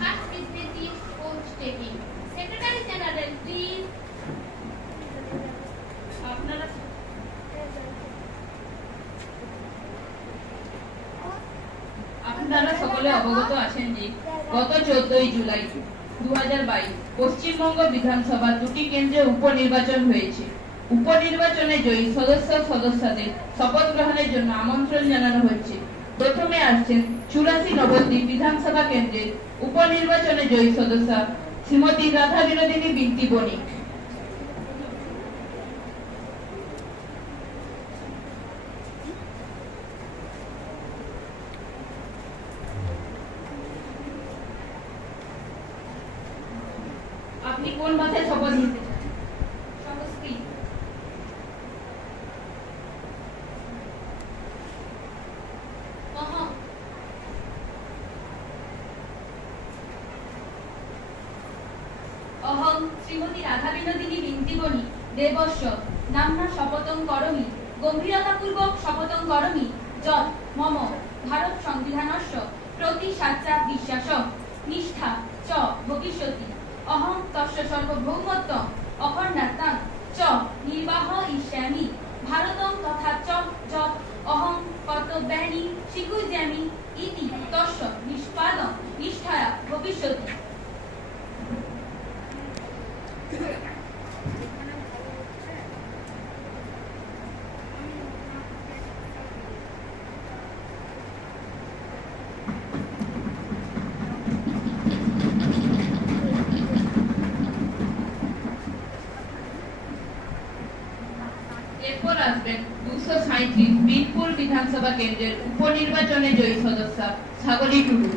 First business is post taking. Secretary General, please. আপনারা সকলে অবগত আছেন যে গত 14 জুলাই 2022 পশ্চিমবঙ্গ বিধানসভা দুটি কেন্দ্রে উপনির্বাচন হয়েছে। উপনির্বাচনে জয়ী সদস্যদের শপথ গ্রহণের জন্য আমন্ত্রণ জানানো হচ্ছে। প্রথমে আসছেন 84 নবদ্বীপ বিধানসভা কেন্দ্রের উপনির্বাচনে জয়ী সদস্য শ্রীমতী রাধা বিনোদিনী বিনতি বণিক। আপনি কোন ভাষায় শপথ নিতে চান? সংস্কৃত। অহং। অহং শ্রীমতী রাধা বিনোদিনী বিনতি বণিক দেবস্য নাম্না শপথং করমি গম্ভীরতাপূর্বক শপথং করমি যৎ মম ভারত সংবিধানস্য প্রতি সাচ্চা বিশ্বাস নিষ্ঠা চ ভবিষ্যতি অহং তস্য সার্বভৌমত্বং অখণ্ডাত্মাং চ নির্বাহ ইষ্যামি ভারতং তথা চ যৎ অহং কর্তব্যানি স্বীকুর্যামি ইতি তস্য নিষ্পাদং নিষ্ঠায়া ভবিষ্যতি। এরপর আসবেন 237 বীরপুর বিধানসভা কেন্দ্রের উপনির্বাচনে জয়ী সদস্য সাগরী টুডু।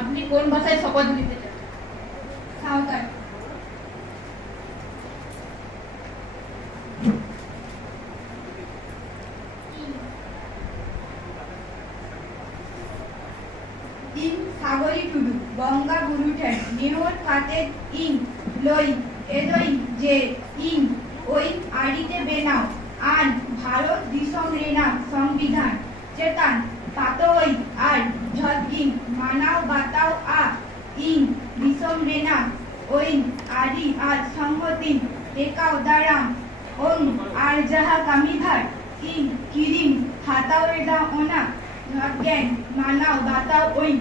আপনি কোন ভাষায় শপথ নিতে চান? সাঁওতাল। ইন সাগরী টুডু বঙ্গা গুরুঠেন নিহর কাতের ইন লই এদই যে ইন ওই আড়িতে বেনাও আন ভারত দিশম রেনা সংবিধান চেতান পাতই আর ঝদগিন মানাও বাতাও আ ইন দিশম রেনা ওই আড়ি আর সংহতিন একাও দারাম ওং আর যাহা কামিধার ইন কিরিম হাতাও এদা ওনা ঝদগেন মানাও বাতাও ওই।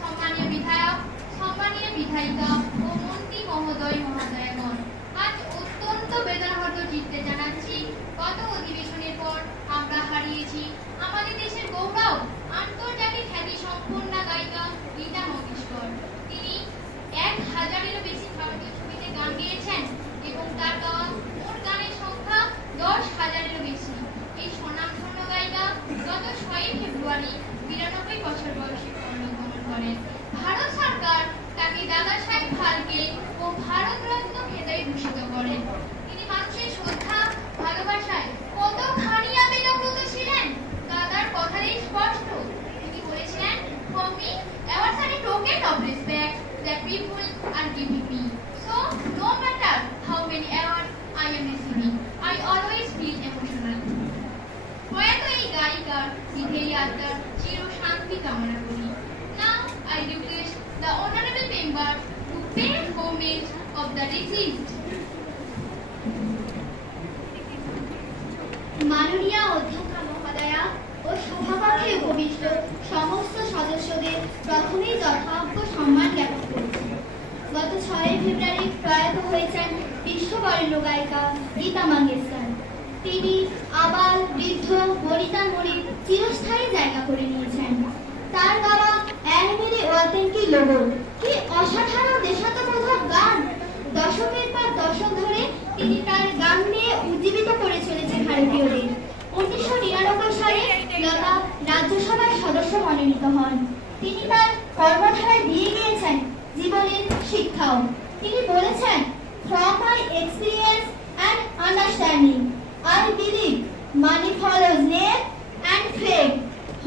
সম্মানীয় বিধায়ক, সম্মানীয় বিধায়িকা ও মন্ত্রী মহোদয় মহোদয়গণ, আজ অত্যন্ত বেদনাহত চিত্তে জানাচ্ছি গত অধিবেশনের পর আমরা হারিয়েছি আমাদের দেশের গৌরব আন্তর্জাতিক খ্যাতি সম্পন্ন গায়িকা গীতা মঙ্গেশকর। তিনি 1000-এরও বেশি ভারতীয় ছবিতে গান গেয়েছেন এবং তার গাওয়া মোট গানের সংখ্যা 10,000-এরও বেশি। এই স্বনামধন্য গায়িকা গত 6 ফেব্রুয়ারি 92 বছর বয়সে পরলোকগমন করেন। ভারত সরকার তাকে দাদা সাহেব ফালকে ও ভারত রত্ন খেতাবে ভূষিত করেন। তিনি মানুষের শ্রদ্ধা ভালোবাসায় কতখানি আবেগপ্রত ছিলেন দাদার কথাতেই স্পষ্ট। তিনি বলেছিলেন, "For me, awards are a token of respect that people are giving me. So, no matter how many awards I am receiving, I always feel emotional." প্রয়াত এই গায়িকার বিধেয়ী আত্মার চির শান্তি কামনা করি। Now I request the honorable member to pay homage of the deceased. মাননীয় অধ্যক্ষা মহোদয়া ও সভাকক্ষে উপবিষ্ট সমস্ত সদস্যদের প্রথমেই যথাযোগ্য সম্মান জ্ঞাপন করছি। গত 6 ফেব্রুয়ারি প্রয়াত হয়েছেন বিশ্ববরেণ্য গায়িকা গীতা মঙ্গেশকর। তিনি আবাল বৃদ্ধ বনিতা মনির চিরস্থায়ী জায়গা করে নিয়েছেন। তার গাওয়া অ্যানিমেলি ওয়ালতেন কি লোগো, কি অসাধারণ দেশাত্মবোধক গান! দশকের পর দশক ধরে তিনি তার গান নিয়ে উজ্জীবিত করে চলেছেন ভারতীয়দের। 1999 সালে লতা রাজ্যসভার সদস্য মনোনীত হন। তিনি তার কর্মধারায় দিয়ে গিয়েছেন জীবনের শিক্ষাও। তিনি বলেছেন, "From my experience and understanding, I believe money follows name and fame,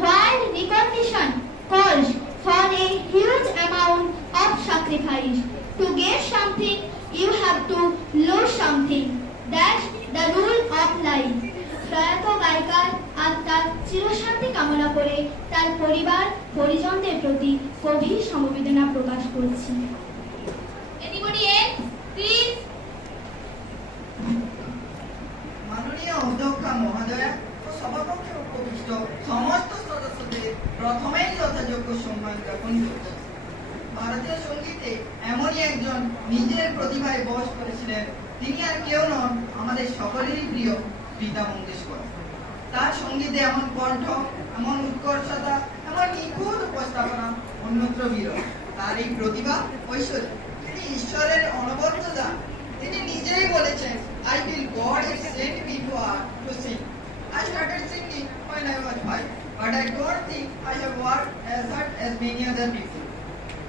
while recognition calls for a huge amount of sacrifice. To get something, you have to lose something. That's the rule of life." প্রয়াত গায়িকার আত্মার চিরশান্তি কামনা করে তার পরিবার পরিজনদের প্রতি গভীর সমবেদনা প্রকাশ করছি। Anybody else? Please. মাননীয় অধ্যক্ষ মহোদয়া ও সভাকক্ষে উপবিষ্ট সমস্ত সদস্যদের প্রথমেই যথাযোগ্য সম্মান জ্ঞাপন করছি। ভারতীয় সঙ্গীতে এমনই একজন নিজের প্রতিভায় বশ করেছিলেন, তিনি আর কেউ নন, আমাদের সকলেরই প্রিয় লতা মঙ্গেশকর। তার সঙ্গীতে এমন কণ্ঠ, এমন উৎকর্ষতা, এমন নিখুঁত উপস্থাপনা অন্যত্র বিরল। তার এই প্রতিভা ঐশ্বর্য, তিনি ঈশ্বরের অনবদ্য দান। তিনি নিজেই বলেছেন, "I feel God has sent me to sing. I started singing when I was 5, but I don't think I have worked as hard as many other people."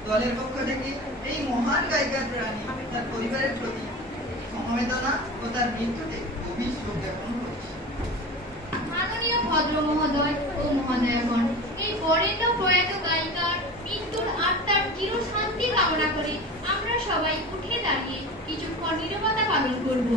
দলের পক্ষ থেকে এই মহান গায়িকার প্রাণী তার পরিবারের প্রতি সমবেদনা ও তার মৃত্যুতে গভীর শোক জ্ঞাপন করছি। মাননীয় ভদ্র মহোদয় ও মহোদয়গণ, এই বরেণ্য প্রয়াত গায়িকার মৃত্যুর আত্মার চিরশান্তি কামনা করে আমরা সবাই উঠে দাঁড়িয়ে কিছুক্ষণ নীরবতা পালন করব।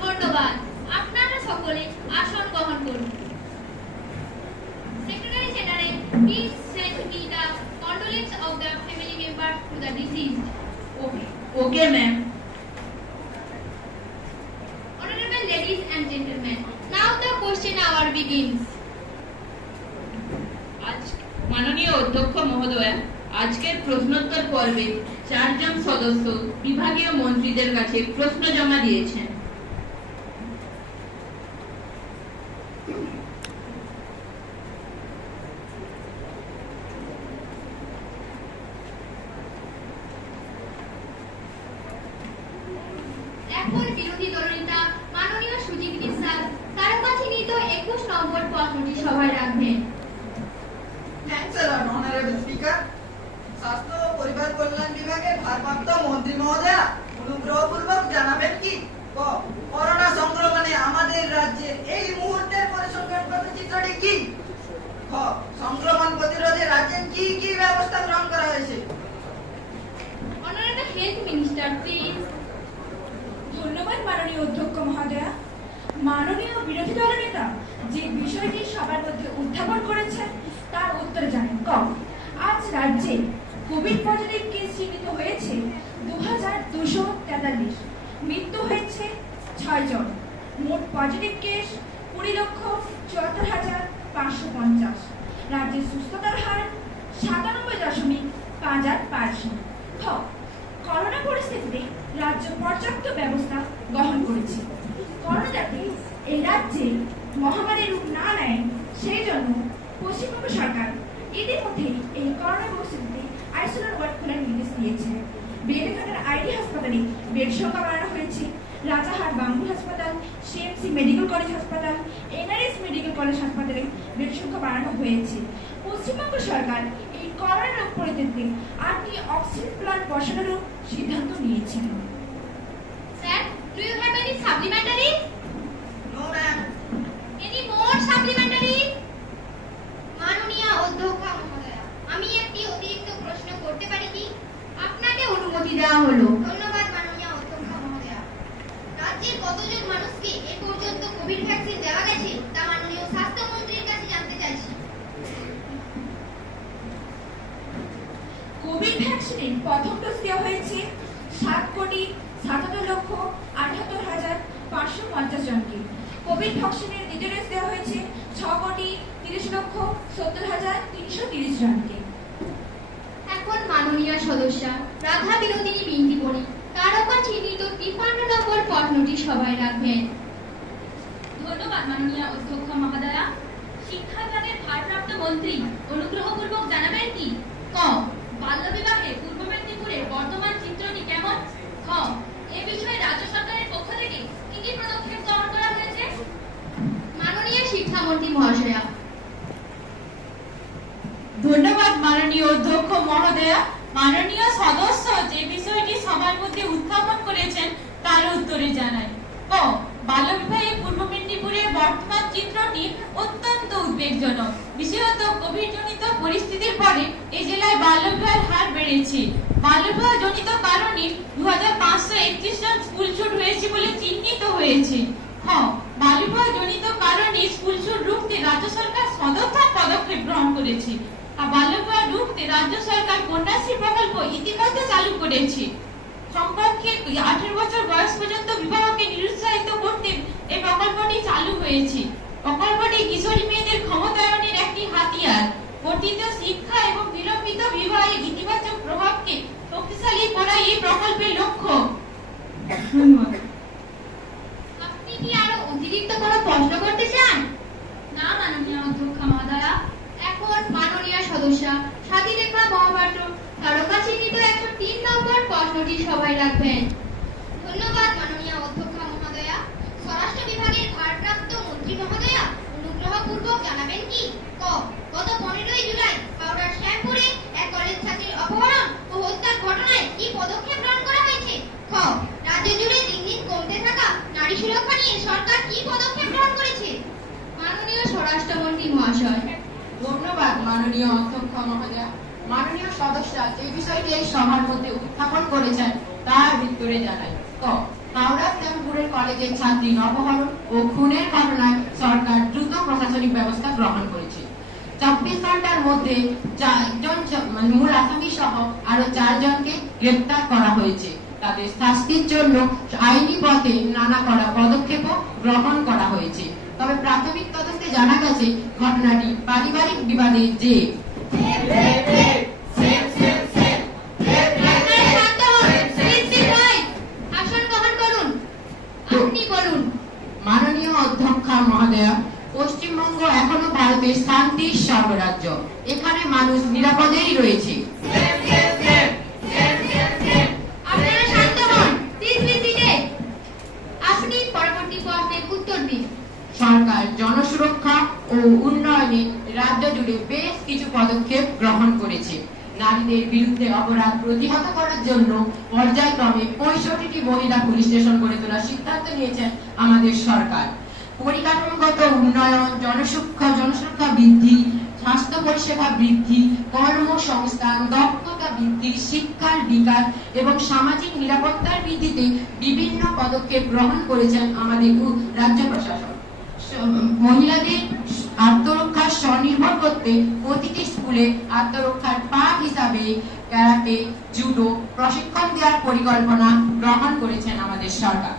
ধন্যবাদ। আপনারা সকলে আসন গ্রহণ করুন। Secretary General, please send me the condolences of the family members to the deceased. Okay, ma'am. Honorable ladies and gentlemen, now the question hour begins. আজ মাননীয় অধ্যক্ষ মহোদয়া, আজকের প্রশ্নোত্তর পর্বে 4 জন সদস্য বিভাগীয় মন্ত্রীদের কাছে প্রশ্ন জমা দিয়েছেন। এখন বিরোধী দলনেতা মাননীয় সুজিত বিশ্বাস তার কাছে নিত 21 নম্বর প্রশ্নটি সভায় রাখবেন। Thanks a lot, Honorable Speaker. স্বাস্থ্য ও পরিবার কল্যাণ বিভাগের ভারপ্রাপ্ত মন্ত্রী মহোদয়া, অনুগ্রহপূর্বক জানাবেন কি করোনা সংক্রমণে আমাদের রাজ্যের এই মুহূর্তের পরিসংখ্যানগত চিত্রটি কি? সংক্রমণ প্রতিরোধে রাজ্যে কি কি ব্যবস্থা গ্রহণ করা হয়েছে? Honorable Health Minister, please. ধন্যবাদ মাননীয় অধ্যক্ষ মহোদয়া। মাননীয় বিরোধী দলনেতা যে বিষয়টি সবার মধ্যে উত্থাপন করেছেন তার উত্তর জানেন। আজ রাজ্যে কোভিড পজিটিভ কেস চিহ্নিত হয়েছে 2243, মৃত্যু হয়েছে 6 জন। মোট পজিটিভ কেস 20,74,550। রাজ্যের সুস্থতার হার 97.58%। করোনা পরিস্থিতিতে রাজ্য পর্যাপ্ত ব্যবস্থা গ্রহণ করেছে। করোনা যাতে এই রাজ্যে মহামারীর রূপ না নেয় সেই জন্য পশ্চিমবঙ্গ সরকার ইতিমধ্যে এই করোনা পরিস্থিতিতে আইসোলেশন ওয়ার্ড খোলার নির্দেশ দিয়েছে। বেলেঘাটার আইডি হাসপাতালে বেড সংখ্যা বাড়ানো হয়েছে। রাজারহাট বাঙ্গুর হাসপাতাল, সিএমসি মেডিকেল কলেজ হাসপাতাল, এনআরএস মেডিকেল কলেজ হাসপাতালে বেড সংখ্যা বাড়ানো হয়েছে। পশ্চিমবঙ্গ সরকার এই করোনা রোগ পরিস্থিতিতে 8টি অক্সিজেন প্ল্যান্ট বসানোরও সিদ্ধান্ত নিয়েছিল। Sir, do you have any supplementary? No, ma'am. Any more supplementary? মাননীয় অধ্যক্ষ মহোদয়া, আমি একটি অতিরিক্ত প্রশ্ন করতে পারি কি? আপনাকে অনুমতি দেওয়া হলো। ধন্যবাদ মাননীয় অধ্যক্ষ মহোদয়া। রাজ্যের কতজন মানুষকে এ পর্যন্ত কোভিড ভ্যাকসিন দেওয়া গেছে তা মাননীয় স্বাস্থ্যমন্ত্রীর কাছে জানতে চাইছি। কোভিড ভ্যাকসিনের প্রথম ডোজ দেওয়া হয়েছে 7,77,78,550 জনকে। কোভিড ভ্যাকসিনের দ্বিতীয় ডোজ দেওয়া হয়েছে 6,30,70,330 জনকে। এখন মাননীয় সদস্য রাধা বিনোদিনী বিনতি করি তারকা চিহ্নিত 53 নম্বর প্রশ্নটি সভায় রাখবেন। ধন্যবাদ মাননীয় অধ্যক্ষ মহোদয়া। শিক্ষা বিভাগের ভারপ্রাপ্ত মন্ত্রী অনুগ্রহপূর্বক জানাবেন কি বাল্যবিবাহে পূর্ব মেদিনীপুরের বর্ধমান মাননীয় সদস্য যে বিষয়টি সবার মধ্যে উত্থাপন করেছেন তার উত্তরে জানাই। ক, বাল্যবিবাহে পূর্ব মেদিনীপুরের বর্তমান চিত্রটি অত্যন্ত উদ্বেগজনক। বিশেষত কোভিড জনিত পরিস্থিতির পরে এই জেলায় বাল্যবিবাহের হার বেড়েছে। বাল্যবিবাহ জনিত কারণে 2531 জন স্কুল ছুট হয়েছে বলে চিহ্নিত হয়েছে। খ, বাল্যবিবাহ জনিত কারণে স্কুল ছুট রুখতে রাজ্য সরকার সদর্থক পদক্ষেপ গ্রহণ করেছে। আর বাল্যবিবাহ রুখতে রাজ্য সরকার কন্যাশ্রী প্রকল্প ইতিমধ্যে চালু করেছে। সম্পর্কে 18 বছর বয়স পর্যন্ত বিবাহকে নিরুৎসাহিত করতে এই প্রকল্পটি চালু হয়েছে। প্রকল্পটি কিশোরী মেয়েদের ক্ষমতায়নের একটি হাতিয়ার। বর্ধিত শিক্ষা এবং বিলম্বিত বিবাহের ইতিবাচক প্রভাবকে শক্তিশালী করাই এই প্রকল্পের লক্ষ্য। ধন্যবাদ। আপনি কি আরো অতিরিক্ত কোনো প্রশ্ন করতে চান? না মাননীয় অধ্যক্ষ মহোদয়া। এখন মাননীয় সদস্য স্বাধীলেখা মহাপাত্র তারকা চিহ্নিত 103 নম্বর প্রশ্নটি সবাই রাখবেন। ধন্যবাদ মাননীয় অধ্যক্ষ মহোদয়া। স্বরাষ্ট্র বিভাগের ভারপ্রাপ্ত মন্ত্রী মহোদয়া অনুগ্রহপূর্বক জানাবেন কি, ক, গত 15ই জুলাই হাওড়ার শ্যামপুরে এক কলেজ ছাত্রীর অপহরণ ও হত্যার ঘটনায় কি পদক্ষেপ গ্রহণ করা হয়েছে? খ, রাজ্য জুড়ে দিন দিন কমতে থাকা নারী সুরক্ষা নিয়ে সরকার কি পদক্ষেপ গ্রহণ করেছে? মাননীয় স্বরাষ্ট্রমন্ত্রী মহাশয়। ধন্যবাদ মাননীয় অধ্যক্ষ মহোদয়া। মাননীয় সদস্য যে বিষয়টি এই সভার মধ্যে উত্থাপন করেছেন তার উত্তরে জানাই। ক, হাওড়া শ্যামপুরের কলেজের ছাত্রী অপহরণ ও খুনের ঘটনায় সরকার দ্রুত প্রশাসনিক ব্যবস্থা গ্রহণ করেছে। 24 ঘন্টার মধ্যে 4 জন মূল আসামি সহ আরো 4 জনকে গ্রেপ্তার করা হয়েছে। তাদের শাস্তির জন্য আইনি পথে নানা করা পদক্ষেপও গ্রহণ করা হয়েছে। তবে প্রাথমিক তদন্তে জানা গেছে ঘটনাটি পারিবারিক বিবাদের জের। আসন গ্রহণ করুন। আপনি বলুন। মাননীয় অধ্যক্ষা মহোদয়া, পশ্চিমবঙ্গ এখনো ভারতের শান্তির স্বর্গরাজ্য। এখানে মানুষ নিরাপদেই রয়েছে। আপনারা শান্ত হন। Please be seated. আপনি পরবর্তী প্রশ্নের উত্তর দিন। সরকার জনসুরক্ষা ও উন্নয়নে রাজ্য জুড়ে বেশ কিছু পদক্ষেপ গ্রহণ করেছে। নারীদের বিরুদ্ধে অপরাধ প্রতিহত করার জন্য পর্যায়ক্রমে 65টি মহিলা পুলিশ স্টেশন গড়ে তোলার সিদ্ধান্ত নিয়েছেন আমাদের সরকার। পরিকাঠামোগত উন্নয়ন, জনসুরক্ষা বৃদ্ধি, স্বাস্থ্য পরিষেবা বৃদ্ধি, কর্মসংস্থান, দক্ষতা বৃদ্ধি, শিক্ষার বিকাশ এবং সামাজিক নিরাপত্তার বৃদ্ধিতে বিভিন্ন পদক্ষেপ গ্রহণ করেছেন আমাদের রাজ্য প্রশাসন। মহিলাদের আত্মরক্ষা স্বনির্ভর করতে প্রতিটি স্কুলে আত্মরক্ষার পাঠ হিসাবে ক্যারাটে, জুডো প্রশিক্ষণ দেওয়ার পরিকল্পনা গ্রহণ করেছেন আমাদের সরকার।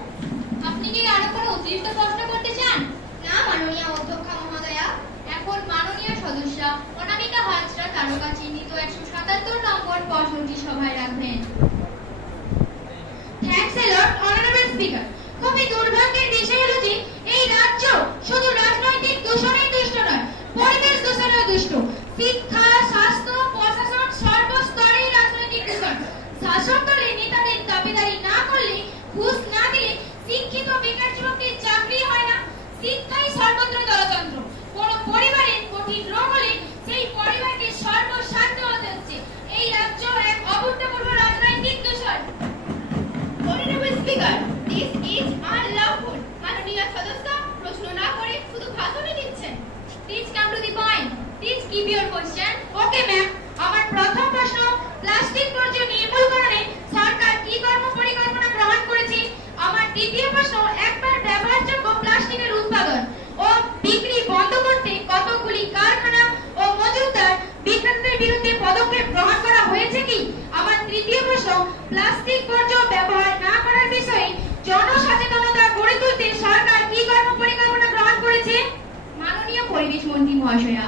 আপনি কি আরো কোনো অতিরিক্ত প্রশ্ন করতে চান? না মাননীয় অধ্যক্ষ মহোদয়া। এখন মাননীয় সদস্য অনামিকা হাজরা তারকা চিহ্নিত 177 নম্বর প্রশ্নটি সবাই রাখবেন। Thanks a lot honourable speaker. খুবই দুর্ভাগ্যের বিষয় হলো যে এই রাজ্য শুধু রাজনৈতিক দূষণেই দুষ্ট নয়, পরিবেশ দূষণেও দুষ্ট। শিক্ষা, স্বাস্থ্য, প্রশাসন সর্বস্তরেই রাজনৈতিক দূষণ। শাসক দলের নেতাদের দাবিদারি না করলে, ঘুষ না দিলে শিক্ষিত বেকার যুবকদের চাকরি হয় না। শিক্ষাই সর্বত্র দলতন্ত্র। কোন পরিবারের কঠিন রোগ হলে সেই পরিবারকে সর্বশান্ত হতে হচ্ছে। এই রাজ্য এক অভূতপূর্ব রাজনৈতিক দূষণ। Honourable speaker, this is unlawful. মাননীয় সদস্য প্রশ্ন না করে শুধু ভাষণই দিচ্ছেন। Please come to the point. Please keep your question. Okay ma'am. আমার প্রথম প্রশ্ন, প্লাস্টিক বর্জ্য নির্মূলকরণে সরকার কি পরিকল্পনা গ্রহণ করেছে? আমার দ্বিতীয় প্রশ্ন, একবার ব্যবহারযোগ্য প্লাস্টিকের উৎপাদন ও বিক্রি বন্ধ করতে কতগুলি কারখানা ও মজুতদার বিক্রেতাদের বিরুদ্ধে পদক্ষেপ গ্রহণ করা হয়েছে কি? আমার তৃতীয় প্রশ্ন, প্লাস্টিক বর্জ্য ব্যবহার না করার বিষয়ে জনসচেতনতা গড়ে তুলতে সরকার কি পরিকল্পনা গ্রহণ করেছে? মাননীয় পরিবেশ মন্ত্রী মহাশয়া।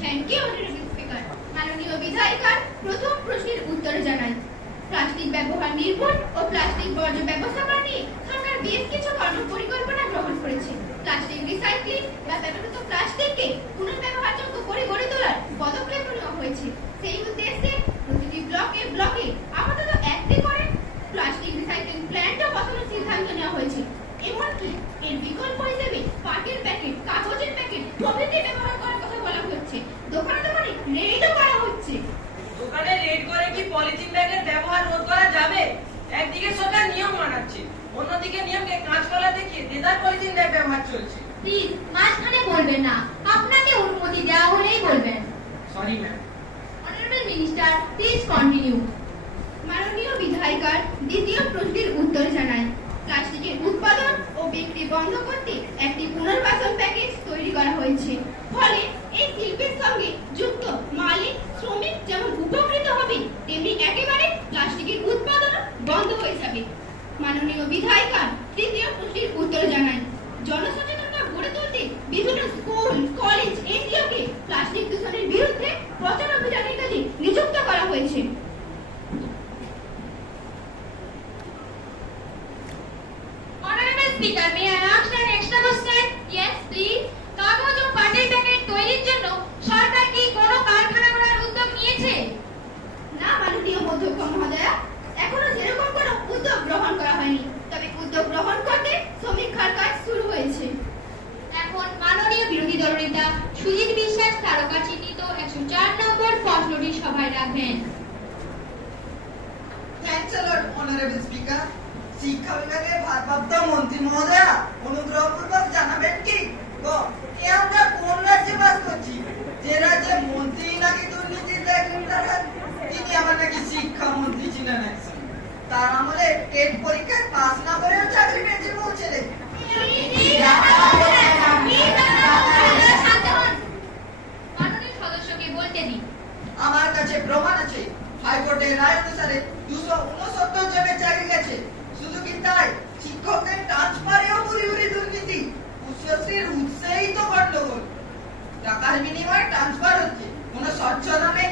Thank you honourable speaker. মাননীয় বিধায়িকার প্রথম প্রশ্নের উত্তর জানাই। প্লাস্টিক ব্যবহার নির্মূল ও প্লাস্টিক বর্জ্য ব্যবস্থাপনা নিয়ে সরকার বেশ কিছু পরিকল্পনা গ্রহণ করেছে। প্লাস্টিক রিসাইক্লিং বা ব্যবহৃত প্লাস্টিককে পুনর্ব্যবহারযোগ্য করে গড়ে তোলার পদক্ষেপ নেওয়া হয়েছে। সেই উদ্দেশ্যে প্রতিটি ব্লকে আপাতত একটি করে প্লাস্টিক রিসাইক্লিং প্ল্যান্টও বসানোর সিদ্ধান্ত নেওয়া হয়েছে। এমনকি এর বিকল্প হিসেবে পাটের প্যাকেট, কাগজের প্যাকেট প্রভৃতি ব্যবহার করার কথা বলা হচ্ছে। দোকানে রেটও করা হচ্ছে। দোকানে রেট রোধ করা যাবে? একদিকে সরকার নিয়ম মানাচ্ছে, অন্যদিকে নিয়মকে কাঁচকলা দেখিয়ে দেদার পলিথিন ব্যাগ ব্যবহার চলছে। প্লিজ মাঝখানে বলবেন না, আপনাকে অনুমতি দেওয়া হলেই বলবেন। Sorry ma'am. Honourable minister, please continue. মাননীয় বিধায়িকার দ্বিতীয় প্রশ্নের উত্তর জানায়, প্লাস্টিকের উৎপাদন ও বিক্রি বন্ধ করতে একটি পুনর্বাসন প্যাকেজ তৈরি করা হয়েছে। ফলে এই শিল্পের সঙ্গে যুক্ত মালিক শ্রমিক যেমন উপকৃত হবে, তেমনি একেবারে প্লাস্টিকের উৎপাদন বন্ধ হয়ে যাবে। মাননীয় বিধায়িকার তৃতীয় প্রশ্নের উত্তর জানায়, জনসচেতনতা গড়ে তুলতে বিভিন্ন স্কুল কলেজ এনজিওকে প্লাস্টিক দূষণের বিরুদ্ধে প্রচার অভিযানের কাজে নিযুক্ত করা হয়েছে। Honorable Speaker, may I ask an extra question? Yes, please. কাগজ ও পাটের প্যাকেট তৈরির জন্য সরকার কি কোনো কারখানা করার উদ্যোগ নিয়েছে? না মাননীয় অধ্যক্ষ মহোদয়া, এখনো সেরকম কোনো উদ্যোগ গ্রহণ করা হয়নি, তবে উদ্যোগ গ্রহণ করতে সমীক্ষার কাজ শুরু হয়েছে। এখন মাননীয় বিরোধী দলনেতা সুজিত বিশ্বাস তারকা চিহ্নিত 104 নম্বর ফসলটি সভায় রাখবেন। Thanks a lot honourable speaker. শিক্ষা বিভাগের ভারপ্রাপ্ত মন্ত্রী মহোদয়া অনুগ্রহপূর্বক জানাবেন কি এ আমরা কোন রাজ্যে বাস করছি, যে রাজ্যে মন্ত্রী নাকি দুর্নীতির তিনি আবার নাকি শিক্ষামন্ত্রী ছিলেন একজন। তার আমলে টেট পরীক্ষায় পাস না করেও চাকরি পেয়েছে পৌঁছেলে। মাননীয় সদস্যকে বলতে দিন। আমার কাছে প্রমাণ আছে, হাইকোর্টের রায় অনুসারে 269 জনের চাকরি গেছে। শুধু কি তাই, শিক্ষকদের ট্রান্সফারেও বুড়ি বুড়ি দুর্নীতি। উচ্চশ্রীর উৎসেই তো গন্ডগোল। টাকার বিনিময়ে ট্রান্সফার হচ্ছে, কোনো স্বচ্ছতা নেই।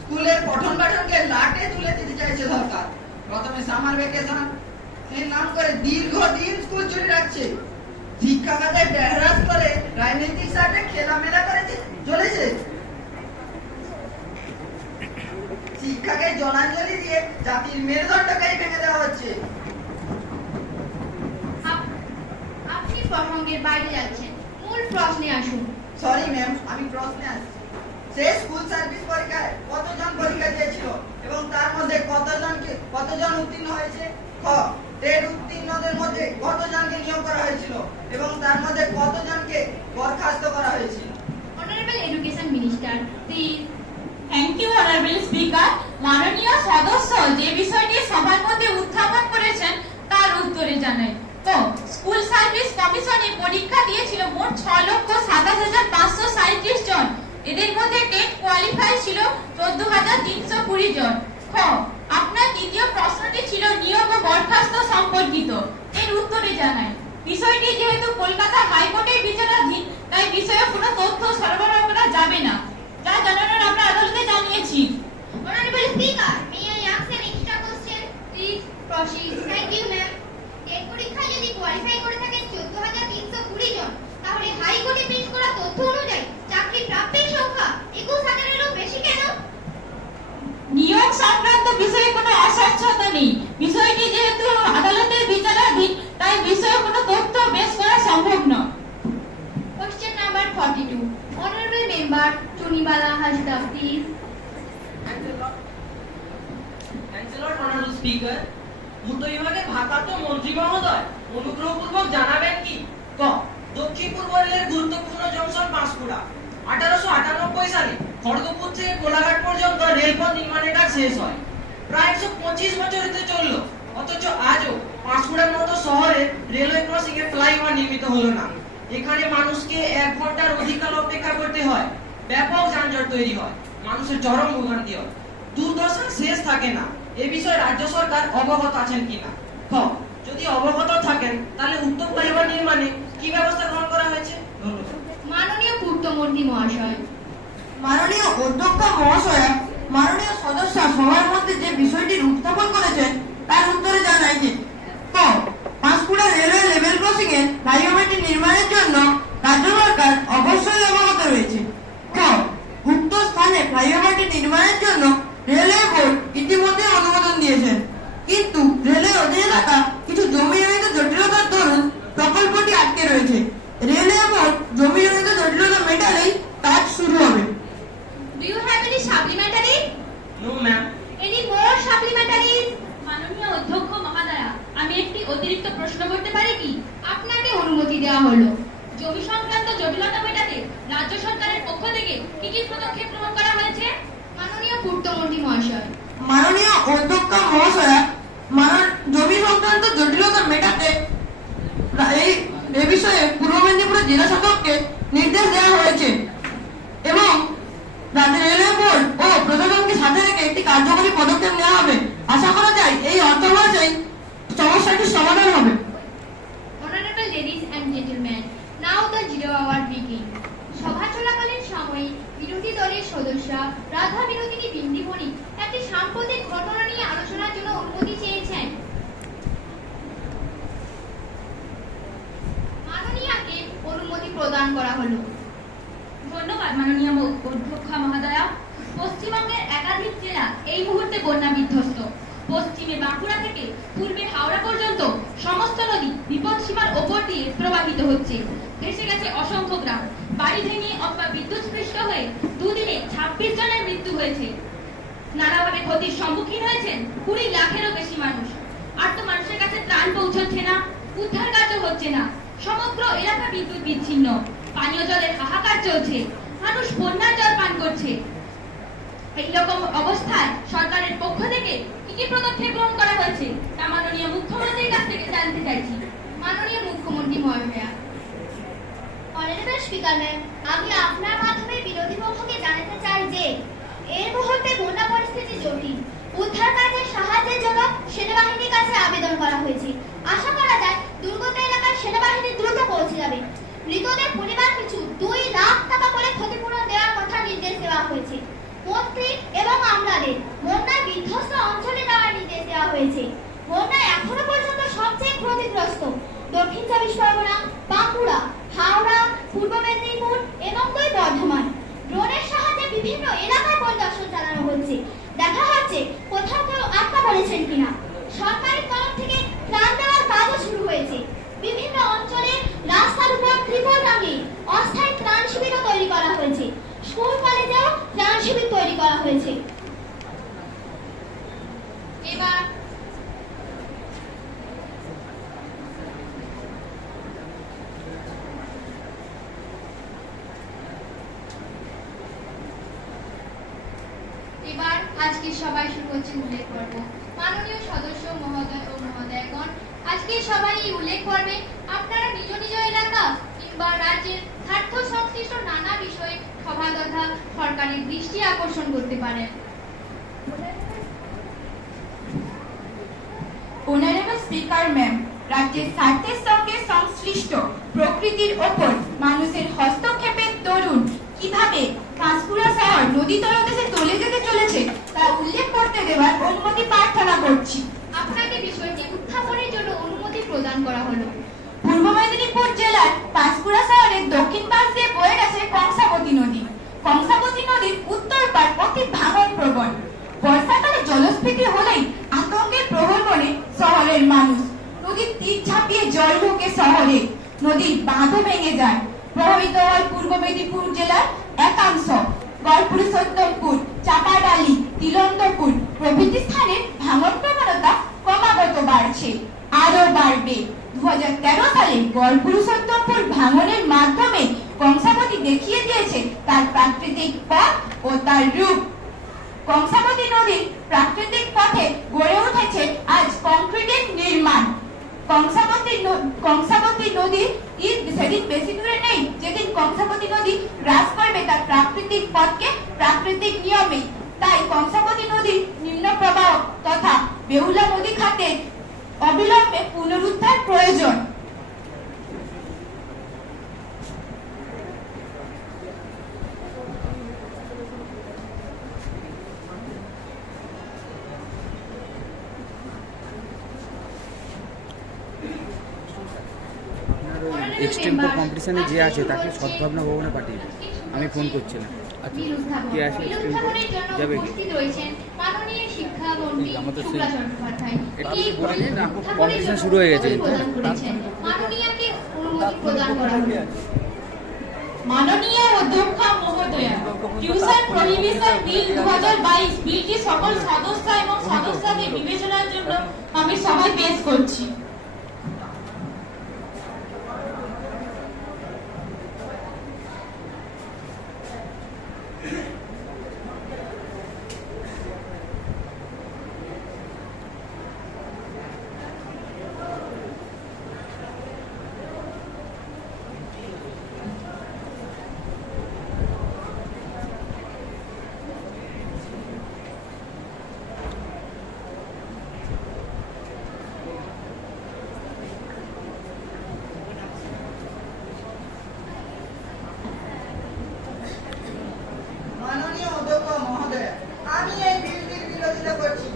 স্কুলের পঠন পাঠনকে লাটে তুলে দিতে চাইছে সরকার। প্রথমে সামার ভ্যাকেশন এর নাম করে দীর্ঘদিন স্কুল ছুটি রাখছে। শিক্ষা খাতে বেহরাজ করে রাজনৈতিক স্বার্থে খেলামেলা করেছে চলেছে। শিক্ষাকে জলাঞ্জলি দিয়ে জাতির মেরুদণ্ডকেই ভেঙে দেওয়া হচ্ছে। আপনি প্রসঙ্গের বাইরে যাচ্ছেন, মূল প্রশ্নে আসুন। সরি ম্যাম, আমি প্রশ্নে আসছি। সেই স্কুল সার্ভিস পরীক্ষায় কতজন পরীক্ষা দিয়েছিল এবং তার মধ্যে কতজন উত্তীর্ণ হয়েছে? খ, টেট উত্তীর্ণদের মধ্যে কতজনকে নিয়োগ করা হয়েছিল এবং তার মধ্যে কতজনকে বরখাস্ত করা হয়েছিল? Honourable education minister, please. Thank you honourable speaker. মাননীয় সদস্য যে বিষয়টি সবার মধ্যে উত্থাপন করেছেন তার উত্তরে জানাই। তো স্কুল সার্ভিস কমিশনে পরীক্ষা দিয়েছিল মোট 6,27,537 জন। এদের মধ্যে টেট কোয়ালিফাই ছিল 14,320 জন। খ, আপনার দ্বিতীয় প্রশ্নটি ছিল নিয়োগ ও বরখাস্ত সম্পর্কিত। এর উত্তরে জানাই, বিষয়টি যেহেতু কলকাতা হাইকোর্টের বিচারাধীন, তাই বিষয়ে কোনো তথ্য সরবরাহ করা যাবে না, যা জানানোর আমরা আদালতে জানিয়েছি। Honorable Speaker, may I ask an extra question? Please proceed. Thank you, ma'am. TET পরীক্ষায় যদি কোয়ালিফাই করে থাকেন 14,320 জন, তাহলে হাইকোর্টে পেশ করা তথ্য অনুযায়ী চাকরি প্রাপ্তের সংখ্যা 21,000-এরও বেশি কেন? নিয়োগ সংক্রান্ত বিষয়ে কোনো অস্বচ্ছতা নেই। বিষয়টি যেহেতু আদালতের বিচারাধীন, তাই বিষয়ে কোনো তথ্য পেশ করা সম্ভব নয়। Question number 42, honourable member Chunibala Hasda, please. Thanks a lot honourable speaker. পূর্ত বিভাগের ভারপ্রাপ্ত মন্ত্রী মহোদয় অনুগ্রহপূর্বক জানাবেন কি ক, দক্ষিণ পূর্ব রেলের গুরুত্বপূর্ণ জংশন পাঁশকুড়া। 1898 সালে খড়গপুর থেকে কোলাঘাট পর্যন্ত রেলপথ নির্মাণের কাজ শেষ হয়। প্রায় 125 বছর হতে চলল, অথচ আজও পাঁশকুড়ার মতো শহরে রেলওয়ে ক্রসিং এ ফ্লাইওভার নির্মিত হলো না। এখানে মানুষকে 1 ঘন্টার অধিককাল অপেক্ষা করতে হয়, ব্যাপক যানজট তৈরি হয়, মানুষের চরম ভোগান্তি হয়, দুর্দশার শেষ থাকে না। এ বিষয়ে রাজ্য সরকার অবগত আছেন কিনা? খ, যদি অবগত থাকেন তাহলে উক্ত ফ্লাইওভার নির্মাণে কি ব্যবস্থা গ্রহণ করা হয়েছে? ধন্যবাদ। মাননীয় পূর্তমন্ত্রী মহাশয়। মাননীয় অধ্যক্ষ মহাশয়া, মাননীয় সদস্য সবার মধ্যে যে বিষয়টির উত্থাপন করেছেন তার উত্তরে জানাই যে ক, পাঁশকুড়া রেলওয়ে লেভেল ক্রসিং এর ফ্লাইওভারটি নির্মাণের জন্য রাজ্য সরকার অবশ্যই অবগত রয়েছে। খ, উক্ত স্থানে ফ্লাইওভারটি নির্মাণের জন্য রেলওয়ে বোর্ড ইতিমধ্যে অনুমোদন দিয়েছেন, কিন্তু রেলওয়ে অধীনে থাকা কিছু জমিজনিত জটিলতার দরুন প্রকল্পটি আটকে রয়েছে। রেলওয়ে বোর্ড জমিজনিত জটিলতা মেটালেই কাজ শুরু হবে। Do you have any supplementary? No, ma'am. Any more আমি একটি অতিরিক্ত প্রশ্ন করতে পারি কি? আপনাকে অনুমতি দেওয়া হলো। জমি সংক্রান্ত জটিলতা মেটাতে রাজ্য সরকারের পক্ষ থেকে কি কি পদক্ষেপ গ্রহণ করা হয়েছে? মাননীয় পূর্তমন্ত্রী মহাশয়, মাননীয় অধ্যক্ষ মহাশয়া, জমি সংক্রান্ত জটিলতা মেটাতে এই বিষয়ে পূর্ব মেদিনীপুরের জেলা শাসককে নির্দেশ দেওয়া হয়েছে এবং রাজ্য রেলওয়ে বোর্ড ও প্রশাসনকে সাথে রেখে একটি কার্যকরী পদক্ষেপ নেওয়া হবে। আশা করা যায় এই অর্থ মাসেই সমস্যাটির সমাধান হবে। Honorable ladies and gentlemen, now the 0 hour begin. সভা চলাকালীন সময়ে বিরোধী দলের সদস্যরা রাধা বিনোদিনী বিন্দিমণি একটি সাম্প্রতিক ঘটনা নিয়ে আলোচনার জন্য অনুমতি চেয়েছেন। মাননীয়াকে অনুমতি প্রদান করা হলো। ধন্যবাদ মাননীয় অধ্যক্ষ মহোদয়া। পশ্চিমবঙ্গের একাধিক জেলা এই মুহূর্তে বন্যা বিধ্বস্ত। পশ্চিমে বাঁকুড়া থেকে পূর্বে হাওড়া পর্যন্ত সমস্ত নদী বিপদ সীমার ওপর দিয়ে প্রবাহিত হচ্ছে। ভেসে গেছে অসংখ্য গ্রাম। বাড়ি ভেঙে অথবা বিদ্যুৎ স্পৃষ্ট হয়ে দুদিনে 26 জনের মৃত্যু হয়েছে। নানাভাবে ক্ষতির সম্মুখীন হয়েছেন 20 লাখেরও বেশি মানুষ। আর তো মানুষের কাছে ত্রাণ পৌঁছচ্ছে না, উদ্ধার কার্য হচ্ছে না। সমগ্র এলাকা বিদ্যুৎ বিচ্ছিন্ন, পানীয় জলের হাহাকার চলছে, মানুষ বন্যার জল পান করছে। এইরকম অবস্থায় সরকারের পক্ষ থেকে কি কি পদক্ষেপ গ্রহণ করা হয়েছে তা মাননীয় মুখ্যমন্ত্রীর কাছ থেকে জানতে চাইছি। মাননীয় মুখ্যমন্ত্রী মহাশয়া, অনারেবল স্পিকার ম্যাম, আমি আপনার মাধ্যমে বিরোধী পক্ষকে জানাতে চাই যে এই মুহূর্তে বন্যা পরিস্থিতি জটিল। উদ্ধার কাজে সাহায্যের জন্য সেনাবাহিনীর কাছে আবেদন করা হয়েছে। আশা করা যায় দুর্গত এলাকায় সেনাবাহিনী দ্রুত পৌঁছে যাবে। মৃতদের পরিবার পিছু 2 লাখ টাকা করে ক্ষতিপূরণ দেওয়ার কথা নির্দেশ দেওয়া হয়েছে। মন্ত্রী এবং আমলাদের বন্যায় বিধ্বস্ত অঞ্চলে যাওয়ার নির্দেশ দেওয়া হয়েছে। বন্যায় এখনো পর্যন্ত সবচেয়ে ক্ষতিগ্রস্ত দক্ষিণ 24 পরগনা, বাঁকুড়া, হাওড়া, পূর্ব মেদিনীপুর এবং বর্ধমান। ড্রোনের সাহায্যে বিভিন্ন এলাকায় পরিদর্শন চালানো হচ্ছে। দেখা হচ্ছে কোথাও কেউ আটকা পড়েছেন কিনা। সরকারি তরফ থেকে ত্রাণ দেওয়ার কাজও শুরু হয়েছে। বিভিন্ন অঞ্চলে রাস্তার উপর ত্রিপল টাঙিয়ে অস্থায়ী ত্রাণ শিবিরও তৈরি করা হয়েছে। স্কুল কলেজেও ত্রাণ শিবির তৈরি করা হয়েছে। এবার আজকে সবাই শুরু করছে উল্লেখ পর্ব। মাননীয় সদস্য মহোদয় ও মহোদয়গণ, আজকে সবাই এই উল্লেখ পর্বে আপনারা নিজ নিজ এলাকা কিংবা রাজ্যের স্বার্থ সংশ্লিষ্ট নানা বিষয়ে সভা তথা সরকারের দৃষ্টি আকর্ষণ করতে পারেন। অনারেবল স্পিকার ম্যাম, রাজ্যের স্বার্থের সঙ্গে সংশ্লিষ্ট প্রকৃতির ওপর মানুষের হস্তক্ষেপের দরুন কিভাবে পাঁশকুড়া শহর নদী তলদেশে চলে যেতে চলেছে তা উল্লেখ করতে দেওয়ার অনুমতি প্রার্থনা করছি। আপনাকে বিষয়টি উত্থাপনের জন্য অনুমতি প্রদান করা হলো। পূর্ব মেদিনীপুর জেলার পাঁশকুড়া শহরের দক্ষিণ পাশ দিয়ে বয়ে গেছে কংসাবতী নদী। কংসাবতী নদীর উত্তর পার অতি ভাঙন প্রবণ। বর্ষাকালে জলস্ফীতি হলেই আতঙ্কের প্রহরবনে শহরের মানুষ। নদীর তীর ছাপিয়ে জল ঢোকে শহরে, নদীর বাঁধও ভেঙে যায়। প্রভাবিত হয় পূর্ব মেদিনীপুর জেলার একাংশ। গড়পুরুষোত্তমপুর, চাপাডালি, তিলন্দপুর প্রভৃতি স্থানে ভাঙন প্রবণতা ক্রমাগত বাড়ছে, আরো বাড়বে। 2013 সালে গড়পুরুষোত্তমপুর ভাঙনের মাধ্যমে কংসাবতী দেখিয়ে দিয়েছে তার প্রাকৃতিক পথ ও তার রূপ। কংসাবতী নদীর প্রাকৃতিক পথে গড়ে উঠেছে আজ কংক্রিটের নির্মাণ। কংসাবতী নদীর ঈদ সেদিন বেশি দূরে নেই যেদিন কংসাবতী নদী হ্রাস করবে তার প্রাকৃতিক পথকে প্রাকৃতিক নিয়মে। তাই কংসাবতী নদীর নিম্ন প্রবাহ তথা বেহুলা নদী খাতে অবিলম্বে পুনরুদ্ধার প্রয়োজন। এক্সটেম্পো কম্পিটিশনে যে আছে তাকে সদ্ভাবনা ভবনে পাঠিয়ে দিই। আমি ফোন করছিলাম। আচ্ছা কি আছে এক্সটেম্পো যাবে কি? মাননীয় শিক্ষামন্ত্রী শুক্লা চট্টোপাধ্যায় এটা বলে দিন না, কম্পিটিশন শুরু হয়ে গেছে। মাননীয়কে অনুমতি প্রদান করা হলো। মাননীয় অধ্যক্ষ মহোদয়া, টিউশন প্রহিবিশন বিল 2022 বিলটি সকল সদস্য এবং সদস্যদের বিবেচনার জন্য আমি আমি সভায় পেশ করছি। মাননীয় অধ্যক্ষ মহোদয়, আমি এই বিলটির বিরোধিতা করছি।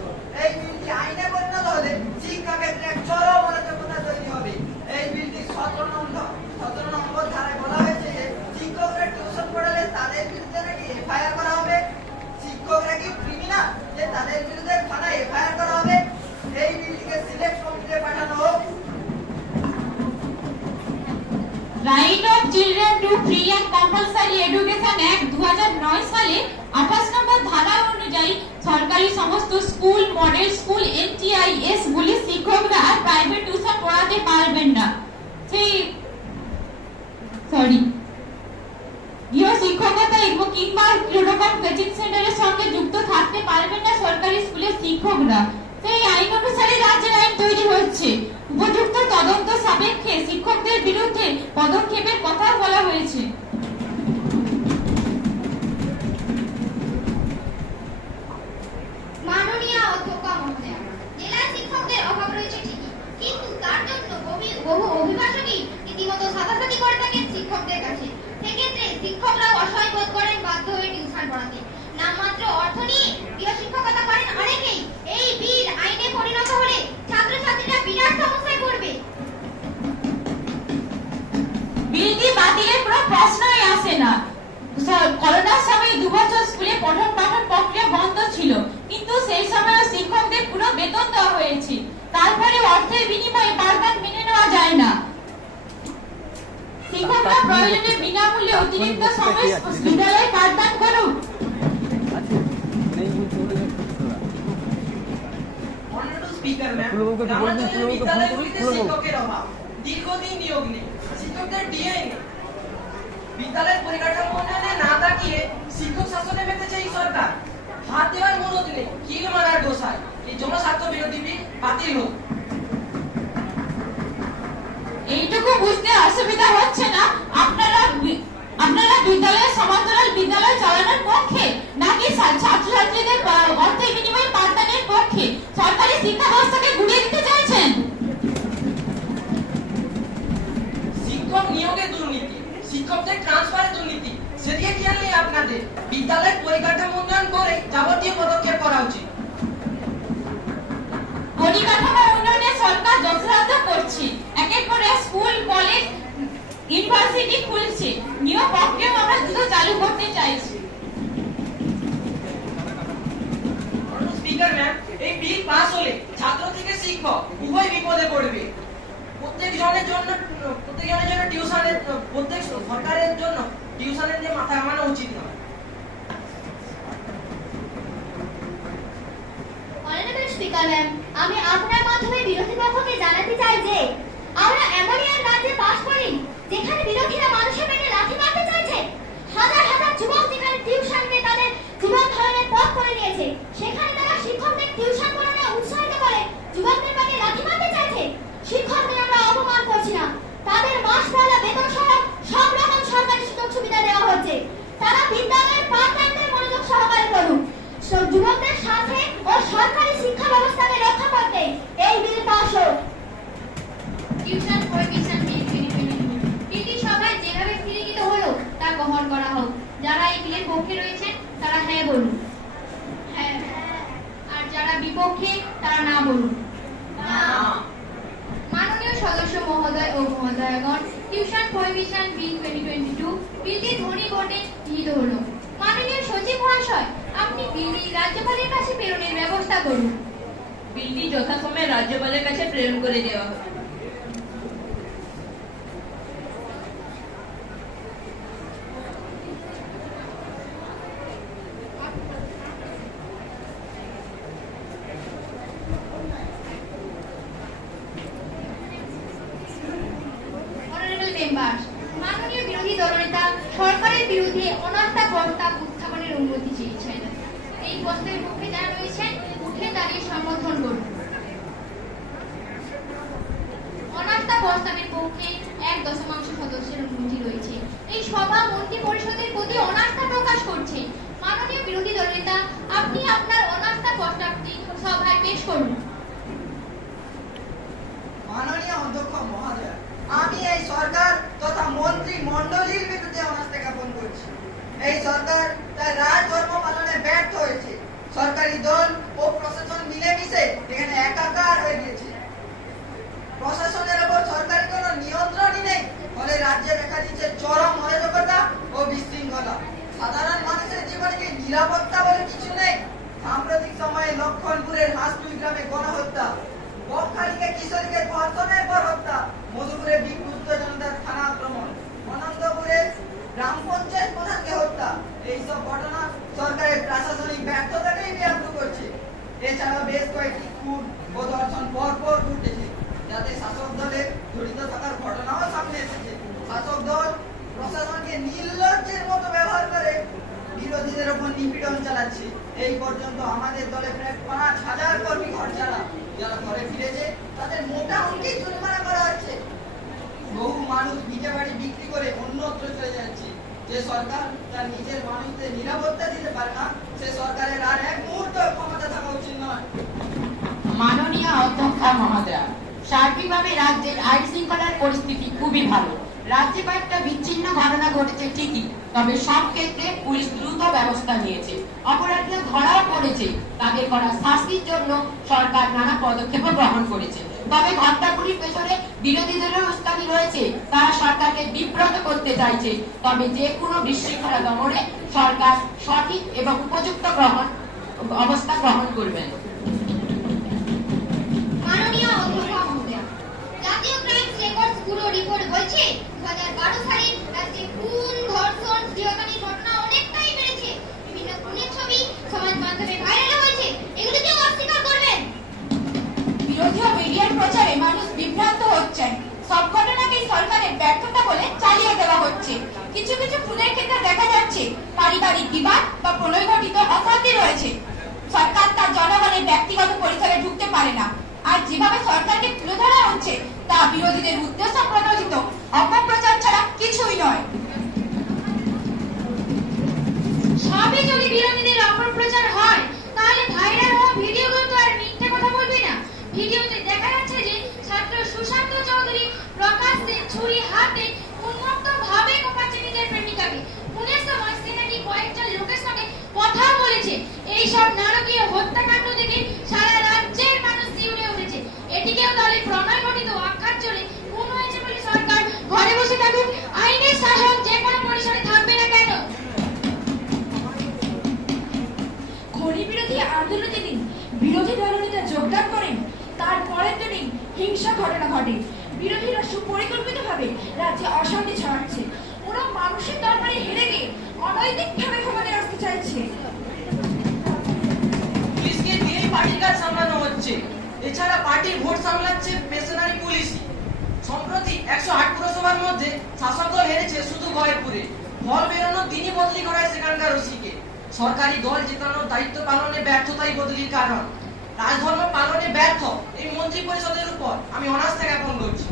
এই বিলটি আইনে পরিণত হলে শিক্ষা ক্ষেত্রে এক চরম অরাজকতা তৈরি হবে। এই বিলটির 17 নম্বর ধারায় বলা হয়েছে যে শিক্ষকরা টিউশন পড়ালে তাদের বিরুদ্ধে নাকি এফআইআর করা হবে। শিক্ষকরা কি ক্রিমিনাল যে তাদের বিরুদ্ধে থানায় এফআইআর করা হবে? এই বিলটিকে সিলেক্ট কমিটিতে পাঠানো হোক। Right of children to free and compulsory education act 2009 সালে 28 নম্বর ধারা অনুযায়ী সরকারি সমস্ত স্কুল, মডেল স্কুল, এনটিআইএস গুলি শিক্ষকরা আর প্রাইভেট টিউশন পড়াতে পারবেন না। গৃহ শিক্ষকতা কিংবা ক্রীড়াকম কোচিং সেন্টারের সঙ্গে যুক্ত থাকতে পারবেন না সরকারি স্কুলের শিক্ষকরা। সেই আইন অনুসারে রাজ্যের আইন তৈরি হচ্ছে। উপযুক্ত তদন্ত সাপেক্ষে শিক্ষকদের বিরুদ্ধে পদক্ষেপের কথা বলা হয়েছে। মাননীয় অধ্যক্ষ মহোদয়া, জেলায় শিক্ষকদের অভাব রয়েছে ঠিকই, কিন্তু তার জন্য বহু অভিভাবকই রীতিমতো সাদাসাদি করে থাকেন শিক্ষকদের কাছে। সেক্ষেত্রে শিক্ষকরা অসহায় বোধ করেন, বাধ্য হয়ে টিউশন পড়াতে। নামমাত্র অর্থ নিয়ে গৃহ শিক্ষকতা করেন অনেকেই। এই বিল আইনে পরিণত হলে ছাত্রছাত্রীরা বিরাট সমস্যায় পড়বে। বিলটি বাতিলের কোনো প্রশ্নই আসে না। করোনার সময় 2 বছর স্কুলে পঠন পাঠন প্রক্রিয়া বন্ধ ছিল, কিন্তু সেই সময় শিক্ষকদের পুরো বেতন দেওয়া হয়েছে। তারপরে অর্থের বিনিময়ে পাঠদান মেনে নেওয়া যায় না। শিক্ষকরা প্রয়োজনে বিনামূল্যে অতিরিক্ত সময় বিদ্যালয়ে পাঠদান করুন। অনারেবল স্পিকার ম্যাম, গ্রামাঞ্চলের বিদ্যালয়গুলিতে শিক্ষকের অভাব, দীর্ঘদিন নিয়োগ নেই, শিক্ষকদের ডিএ নেই। বিদ্যালয়ের পরিকাঠামো উন্নয়নে না তাকিয়ে শিক্ষক শাসনে মেতেছে এই সরকার। হাত দেওয়ার মনোদ নেই, কিল মারার গোসায়। এই জনস্বার্থ বিরোধী বিল বাতিল হোক। এইটুকু বুঝতে অসুবিধা হচ্ছে না? আপনারা বিদ্যালয়ের সমান্তরাল বিদ্যালয় চালানোর পক্ষে নাকি ছাত্রছাত্রীদের অর্থের বিনিময়ে পাঠদানের পক্ষে সরকারি শিক্ষা ব্যবস্থাকে গুড়িয়ে দিতে চাইছেন? শিক্ষক নিয়োগে দুর্নীতি, শিক্ষকদের ট্রান্সফারে দুর্নীতি, সেদিকে খেয়াল নেই আপনাদের। বিদ্যালয়ের পরিকাঠামো উন্নয়ন করে যাবতীয় পদক্ষেপ করা উচিত। পরিকাঠামো উন্নয়নে সরকার যথাযথ করছে। একের পর এক স্কুল, কলেজ, ইউনিভার্সিটি খুলছে। নিয়োগ প্রক্রিয়া আমরা দ্রুত চালু করতে চাইছি। স্পিকার ম্যাম, এই বিল পাস হলে ছাত্র থেকে শিক্ষক উভয় বিপদে পড়বে। প্রত্যেক জনের জন্য টিউশনের প্রত্যেক সরকারের জন্য টিউশনের যে মাথা ঘামানো উচিত নয়। অনারেবল স্পিকার ম্যাম, আমি আপনার মাধ্যমে বিরোধী পক্ষকে জানাতে চাই যে আমরা এমনই এক রাজ্যে বাস করি যেখানে বিরোধীরা মানুষের পেটে লাথি মারতে চাইছে। হাজার হাজার যুবক যেখানে টিউশন নিয়ে তাদের জীবন ধারণের পথ করে নিয়েছে, সেখানে তারা শিক্ষকদের টিউশন পড়ানো উৎসাহিত করে যুবকদের পেটে লাথি মারতে চাইছে। শিক্ষকদের আমরা অপমান করছি না, তাদের মাস পয়লা বেতন সহ সব রকম সরকারি সুযোগ সুবিধা দেওয়া হচ্ছে। তারা বিদ্যালয়ের পাঠদানকে মনোযোগ সহকারে করুন। যুবকদের সাথে ও সরকারি শিক্ষা ব্যবস্থাকে রক্ষা করতে এই বিল পাস হোক। টিউশন প্রহিবিশন বিল 2022 বিলটি সভায় যেভাবে গৃহীত হলো তা গ্রহণ করা হোক। যারা এই বিলের পক্ষে রয়েছেন তারা হ্যাঁ বলুন, হ্যাঁ। আর যারা বিপক্ষে তারা না বলুন। মাননীয় সদস্য মহোদয় ও মহোদয়গণ, টিউশন প্রহিবিশন বিল 2022 বিলটি ধ্বনি ভোটে গৃহীত হলো। মাননীয় সচিব মহাশয়, আপনি বিলটি রাজ্যপালের কাছে প্রেরণের ব্যবস্থা করুন। বিলটি যথাসময়ে রাজ্যপালের কাছে প্রেরণ করে দেওয়া হবে। প্রস্তাবের পক্ষে যারা রয়েছেন উঠে দাঁড়িয়ে সমর্থন করুন। অনাস্থা প্রস্তাবের পক্ষে 1/1 সদস্যের অনুমতি রয়েছে। এই সভা মন্ত্রী পরিষদের প্রতি অনাস্থা প্রকাশ করছে। মাননীয় বিরোধী দলনেতা, আপনি আপনার অনাস্থা প্রস্তাবটি সভায় পেশ করুন। মাননীয় অধ্যক্ষ মহোদয়, আমি এই সরকার তথা মন্ত্রী মণ্ডলীর বিরুদ্ধে অনাস্থা জ্ঞাপন করছি। এই সরকার তার রাজধর্ম পালনে ব্যর্থ হয়েছে। সরকারি দল ও প্রশাসন মিলেমিশে এখানে একাকার হয়ে গিয়েছে। প্রশাসনের উপর সরকারি কোনো নিয়ন্ত্রণই নেই, ফলে রাজ্যে দেখা দিচ্ছে চরম অরাজকতা ও বিশৃঙ্খলা। সাধারণ মানুষের জীবনে নিরাপত্তা বলে কিছু নেই। সাম্প্রতিক সময়ে লক্ষণপুরের হাসটুই গ্রামে গণহত্যা, বকখালিতে কিশোরীকে ধর্ষণের পর হত্যা, মধুপুরে বিক্ষুব্ধ জনতার থানা আক্রমণ, অনন্তপুরে গ্রাম পঞ্চায়েত প্রধানকে হত্যা, এইসব ঘটনা সরকারের প্রশাসনিক ব্যর্থতাকেই ব্যাপ্ত করছে। এছাড়া বেশ কয়েকটি খুন ও ধর্ষণ পরপর ঘটেছে, যাতে শাসক দলের জড়িত থাকার ঘটনাও সামনে এসেছে। শাসক দল প্রশাসনকে নির্লজ্জের মতো ব্যবহার করে বিরোধীদের উপর নিপীড়ন চালাচ্ছে। এই পর্যন্ত আমাদের দলে প্রায় 5,000 কর্মী ঘর ছাড়া। যারা ঘরে ফিরেছে তাদের মোটা অঙ্কে জরিমানা করা হচ্ছে। বহু মানুষ ভিটে বাড়ি বিক্রি করে অন্যত্র চলে যাচ্ছে। যে সরকার তার নিজের মানুষদের নিরাপত্তা দিতে পারে না, সে সরকারের আর এক মুহূর্ত ক্ষমতা থাকা উচিত নয়। মাননীয় অধ্যক্ষ মহোদয়া, সার্বিকভাবে রাজ্যের আইন শৃঙ্খলার পরিস্থিতি খুবই ভালো। রাজ্যে কয়েকটা বিচ্ছিন্ন ঘটনা ঘটেছে ঠিকই, তবে সব ক্ষেত্রে পুলিশ দ্রুত ব্যবস্থা নিয়েছে। অপরাধীরা ধরাও পড়েছে। তাদের করা শাস্তির জন্য সরকার নানা পদক্ষেপ গ্রহণ করেছে। তবে ঘটনাগুলির পেছনে বিরোধীদের উস্কানি রয়েছে। তারা সরকারকে বিব্রত করতে চাইছে। তবে যে কোনো বিশৃঙ্খলা দমনে সরকার সঠিক এবং উপযুক্ত অবস্থা গ্রহণ করবেন। মাননীয় অধ্যক্ষ মহোদয়া, জাতীয় ক্রাইম রেকর্ডস ব্যুরো রিপোর্ট বলছে 2012 সালে রাজ্যে খুন, ধর্ষণ, গৃহহানির ঘটনা অনেকটাই বেড়েছে। বিভিন্ন খুনের ছবি সমাজ মাধ্যমে ভাইরাল হয়েছে। এগুলো কেউ অস্বীকার করবেন? বিরোধী ও মিডিয়ার প্রচারে মানুষ বিভ্রান্ত হচ্ছেন। সব ঘটনাকেই সরকারের ব্যর্থতা বলে চালিয়ে দেওয়া হচ্ছে। কিছু কিছু খুনের ক্ষেত্রে দেখা যাচ্ছে পারিবারিক বিবাদ বা প্রলয় ঘটিত অশান্তি রয়েছে। সরকার তার জনগণের ব্যক্তিগত পরিসরে ঢুকতে পারে না। আর যেভাবে সরকারকে তুলে ধরা হচ্ছে তা বিরোধীদের উদ্দেশ্য প্রণোদিত অপপ্রচার ছাড়া কিছুই নয়। সবই যদি বিরোধীদের অপপ্রচার হয়, তাহলে ভাইরাল হওয়া ভিডিওগুলো তো আর মিথ্যে কথা বলবে না। ভিডিওতে দেখা যাচ্ছে যে ছাত্র সুশান্ত চৌধুরী প্রকাশ্যে ছুরি হাতে উন্মত্তভাবে কোপাচ্ছে নিজের প্রেমিকাকে। খুনের সময় সেনাটি কয়েকজন লোকের সঙ্গে কথা বলেছে। এইসব নারকীয় হত্যাকাণ্ড দেখে সারা রাজ্যের মানুষ শিউরে উঠেছে। এটিকেও দলে প্রণয় ঘটিত আখ্যান চলে খুন হয়েছে বলে সরকার ঘরে বসে থাকুক। আইনের শাসন যে কোনো পরিসরে থাকবে না কেন? খনি বিরোধী আন্দোলনে যেদিন বিরোধী দলনেতা যোগদান করেন, তার পরের দিনই হিংসা ঘটনা ঘটে। বিরোধীরা সুপরিকল্পিতভাবে রাজ্যে অশান্তি ছড়াচ্ছে। ওরা মানুষের দরবারে হেরে গিয়ে অনৈতিকভাবে ক্ষমতায় আসতে চাইছে। পুলিশকে দিয়ে পার্টির কাজ সামলানো হচ্ছে। এছাড়া পার্টির ভোট সামলাচ্ছে পেশনারি পুলিশ। সম্প্রতি 108 পুরসভার মধ্যে শাসক দল হেরেছে শুধু গয়েরপুরে। ফল বেরোনোর দিনই বদলি করায় সেখানকার ওসিকে। সরকারি দল জেতানোর দায়িত্ব পালনে ব্যর্থতাই বদলির কারণ। রাজধর্ম পালনে ব্যর্থ এই মন্ত্রী পরিষদের উপর আমি অনাস্থা জ্ঞাপন করছি।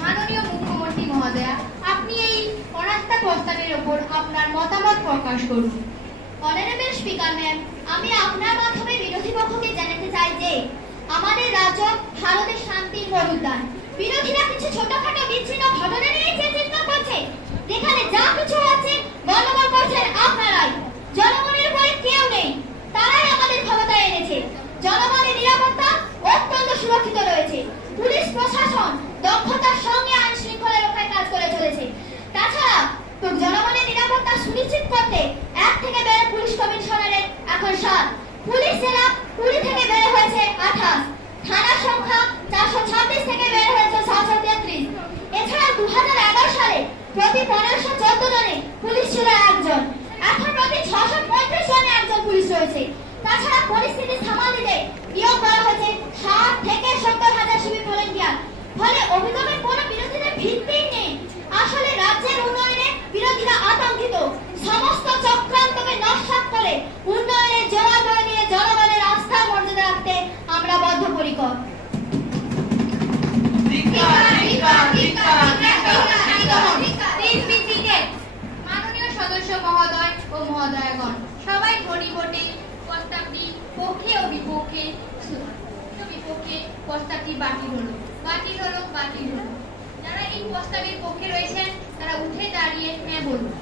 মাননীয় মুখ্যমন্ত্রী মহোদয়া, আপনি এই অনাস্থা প্রস্তাবের উপর আপনার মতামত প্রকাশ করুন। অনারেবল স্পিকার ম্যাম, আমি আপনার মাধ্যমে বিরোধী পক্ষকে জানাতে চাই যে আমাদের রাজ্য ভারতের শান্তির মরুদ্যান। বিরোধীরা কিছু ছোটখাটো বিচ্ছিন্ন ঘটনা নিয়ে চিন্তা করছে, যেখানে যা কিছু হচ্ছে গণ্ডগোল করছেন আপনারাই। জনগণের উপরে কেউ নেই, তারাই আমাদের ক্ষমতায় এনেছে। জনগণের নিরাপত্তা অত্যন্ত সুরক্ষিত রয়েছে। পুলিশ প্রশাসন দক্ষতার সঙ্গে আইন শৃঙ্খলা রক্ষায় কাজ করে চলেছে। তাছাড়া জনগণের নিরাপত্তা সুনিশ্চিত করতে 1 থেকে বেড়ে পুলিশ কমিশনারের এখন 7, পুলিশ জেলা 20 থেকে বেড়ে হয়েছে 28, থানার সংখ্যা 426 থেকে বেড়ে হয়েছে 733। এছাড়া 2011 সালে প্রতি 1514 জনে পুলিশ ছিল 1 জন, এখন প্রতি 635 জনে 1 জন পুলিশ রয়েছে। তাছাড়া পরিস্থিতি সামাল দিতে নিয়োগ করা হয়েছে 60 থেকে 70,000 সিভিল ভলেন্টিয়ার। ফলে অভিযোগের কোনো বিরোধীদের ভিত্তিই নেই। আসলে রাজ্যের উন্নয়নে বিরোধীরা আতঙ্কিত। সমস্ত চক্রান্তকে নস্যাৎ করে উন্নয়নের জোয়ার বয়ে নিয়ে জনগণের আস্থার মর্যাদা রাখতে আমরা বদ্ধপরিকর। মাননীয় সদস্য মহোদয় ও মহোদয়গণ, সবাই ধ্বনি ভোটে প্রস্তাবটি পক্ষে ও বিপক্ষে প্রস্তাবটি বাতিল হলো। যারা এই প্রস্তাবের পক্ষে রয়েছেন তারা উঠে দাঁড়িয়ে হ্যাঁ বলুন,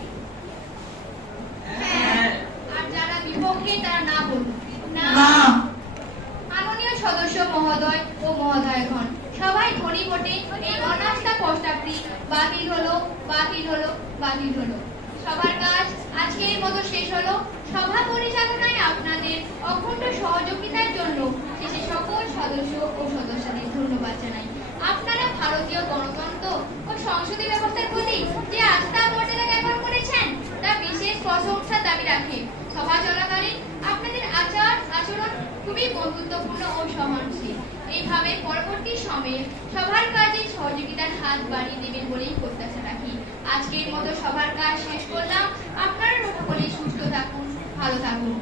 আর যারা বিপক্ষে তারা না বলুন। মাননীয় সদস্য মহোদয় ও মহোদয়গণ, সবাই ধ্বনি ভোটে এই অনাস্থা প্রস্তাবটি বাতিল হলো। সবার কাজ আজকের মতো শেষ হলো। সভা পরিচালনায় আপনাদের অখণ্ড সহযোগিতার জন্য শেষে সকল সদস্য ও সদস্যদের ধন্যবাদ জানাই। আপনারা ভারতীয় গণতন্ত্র ও সংসদীয় ব্যবস্থার প্রতি যে আস্থা মর্যাদা জ্ঞাপন করেছেন তা বিশেষ প্রশংসার দাবি রাখে। সভা চলাকালীন আপনাদের আচরণ খুবই বন্ধুত্বপূর্ণ ও সহনশীল। এইভাবে পরবর্তী সময়ে সবার কাজে সহযোগিতার হাত বাড়িয়ে দেবেন বলেই প্রত্যাশা রাখি। আজকের মতো সবার কাজ শেষ করলাম। আপনারা সকলেই সুস্থ থাকুন, ভালো থাকুন।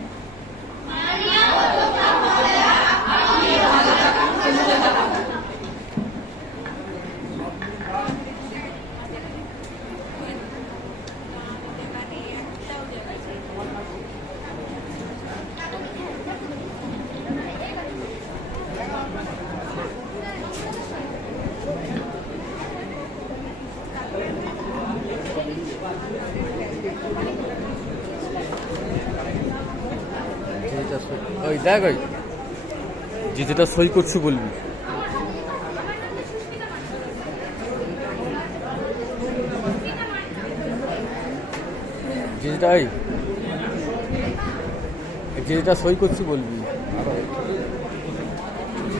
ওই দেখ ওই যেটা সই করছি বলবি। যেটা সই করছি বলবি।